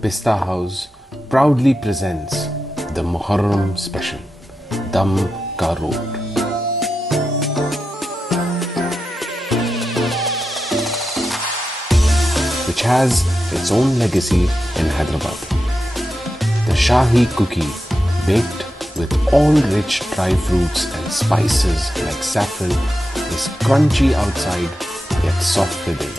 Pista House proudly presents the Muharram Special, Dum Ka Road, which has its own legacy in Hyderabad. The Shahi cookie, baked with all rich dry fruits and spices like saffron, is crunchy outside yet soft within.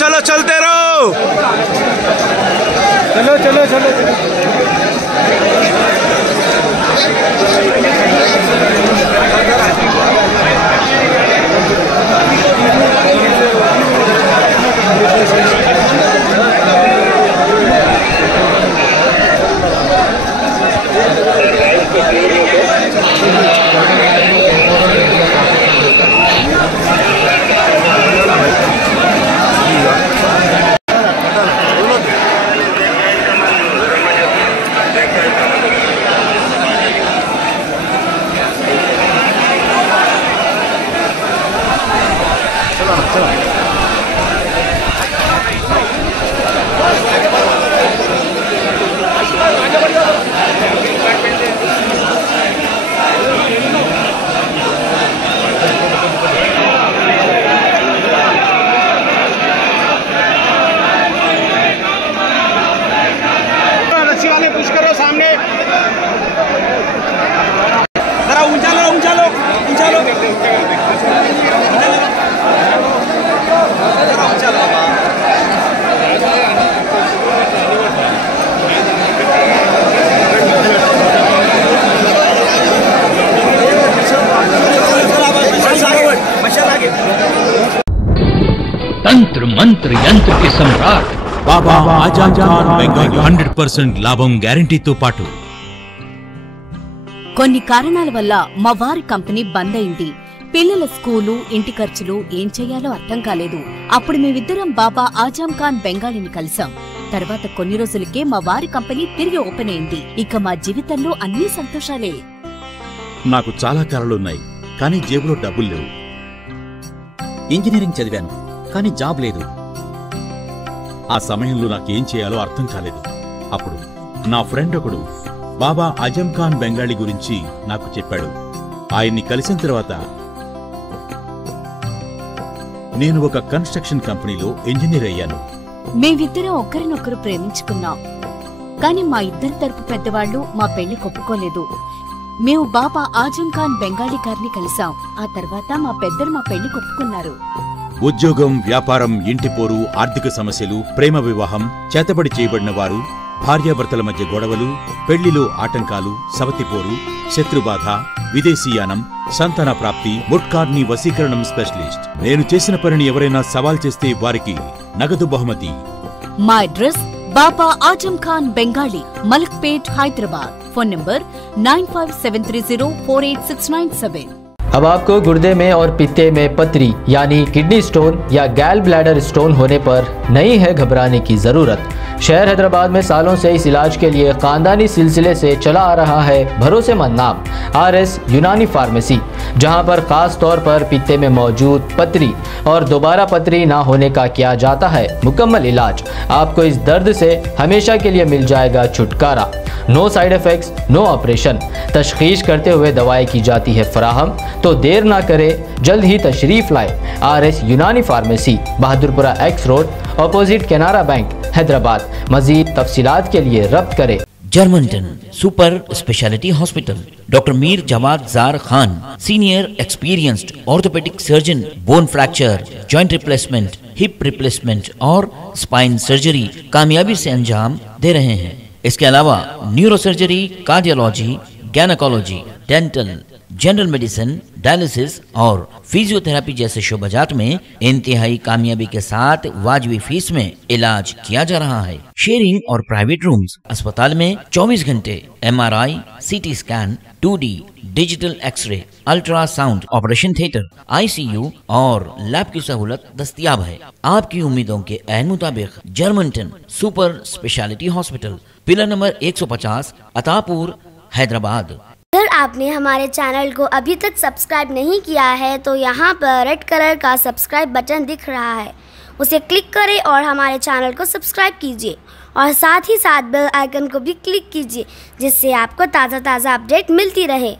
चलो चलते रहो। चलो चलो चलो तंत्र मंत्र यंत्र के सम्राट बाबा आजम खान బెంగాలీ 100% లాభం గ్యారెంటీతో పాటు. కొన్ని కారణాల వల్ల మా వారి కంపెనీ బంద్ అయింది. పిల్లల స్కూలు, ఇంటి ఖర్చులు ఏం చెయ్యాలో అర్థం కాలేదు. అప్పుడు మేమిద్దరం బాబా ఆజం ఖాన్ బెంగాలీని కలిసాం. తర్వాత కొన్ని రోజులకే మా వారి కంపెనీ తిరిగి ఓపెన్ అయింది. ఇక మా జీవితంలో అన్ని సంతోషాలే. నాకు చాలా కలలున్నాయి, కానీ జేబులో డబ్బులు లేవు. ఇంజనీరింగ్ చదివాను, కానీ జాబ్ లేదు. ఆ సమయంలో నాకేం చేయాలో అర్థం కాలేదు. అప్పుడు నా ఫ్రెండ్ ఒకడు బాబా ఆజం ఖాన్ బెంగాలీ గురించి నాకు చెప్పాడు. ఆయన్ని కలిసిన తర్వాత నేను ఒక కన్స్ట్రక్షన్ కంపెనీలో ఇంజనీర్ అయ్యాను. మేమిద్దరం ఒకరినొకరు ప్రేమించుకున్నాం. కాని మా ఇద్దరి తరపు పెద్దవాళ్లు మా పెళ్లి కొప్పుకోలేదు. మేము బాబా ఆజం ఖాన్ బెంగాలీ గారిని కలిసాం. ఆ తర్వాత మా పెద్దలు మా పెళ్లి కొప్పుకున్నారు. ఉద్యోగం, వ్యాపారం, ఇంటిపోరు, ఆర్థిక సమస్యలు, ప్రేమ వివాహం, చేతబడి చేయబడిన వారు, భార్యాభర్తల మధ్య గొడవలు, పెళ్లిలో ఆటంకాలు, సవతిపోరు, శత్రుబాధ, విదేశీయానం, సంతాన ప్రాప్తి, ముట్కార్ని వశీకరణం స్పెషలిస్ట్. నేను చేసిన పనిని ఎవరైనా సవాల్ చేస్తే వారికి నగదు బహుమతి. మా address Baba Azam Khan Bengali, Malakpet, Hyderabad. Phone number 9573048697। अब आपको गुर्दे में और पित्ते में पथरी यानी किडनी स्टोन या गैल ब्लैडर स्टोन होने पर नहीं है घबराने की ज़रूरत। शहर हैदराबाद में सालों से इस इलाज के लिए खानदानी सिलसिले से चला आ रहा है भरोसेमंद नाम RS यूनानी फार्मेसी, जहां पर खास तौर पर पित्ते में मौजूद पथरी और दोबारा पथरी ना होने का किया जाता है मुकम्मल इलाज। आपको इस दर्द से हमेशा के लिए मिल जाएगा छुटकारा। No side effects, no operation. तशखीस करते हुए दवाएं की जाती है फराहम। तो देर ना करें, जल्द ही तशरीफ लाए। RS Unani pharmacy, Bahadurpura X road, opposite Canara bank, Hyderabad. मजीद तफसीलात के लिए रब्त करें। Germanten super speciality hospital, doctor Mir Jawad Zar Khan, senior experienced orthopaedic surgeon, bone fracture, joint replacement, hip replacement और स्पाइन सर्जरी कामयाबी से अंजाम दे रहे हैं। इसके अलावा neuro surgery, cardiology, gynaecology, dental, general medicine, dialysis और फिजियोथेरेपी जैसे शोबाजात में इंतहाई कामयाबी के साथ वाजबी फीस में इलाज किया जा रहा है। शेयरिंग और प्राइवेट रूम्स, अस्पताल में 24 घंटे MRI, CT scan, 2D digital x ray, ultrasound, operation theatre, ICU और लैब की सहूलत दस्तयाब है। आपकी उम्मीदों के ऐन मुताबिक Germanten super speciality hospital, pillar number 150, Attapur, Hyderabad. अगर आपने हमारे चैनल को अभी तक सब्सक्राइब नहीं किया है तो यहाँ पर रेड कलर का सब्सक्राइब बटन दिख रहा है, उसे क्लिक करें और हमारे चैनल को सब्सक्राइब कीजिए और साथ ही साथ बेल आइकन को भी क्लिक कीजिए, जिससे आपको ताज़ा अपडेट मिलती रहे।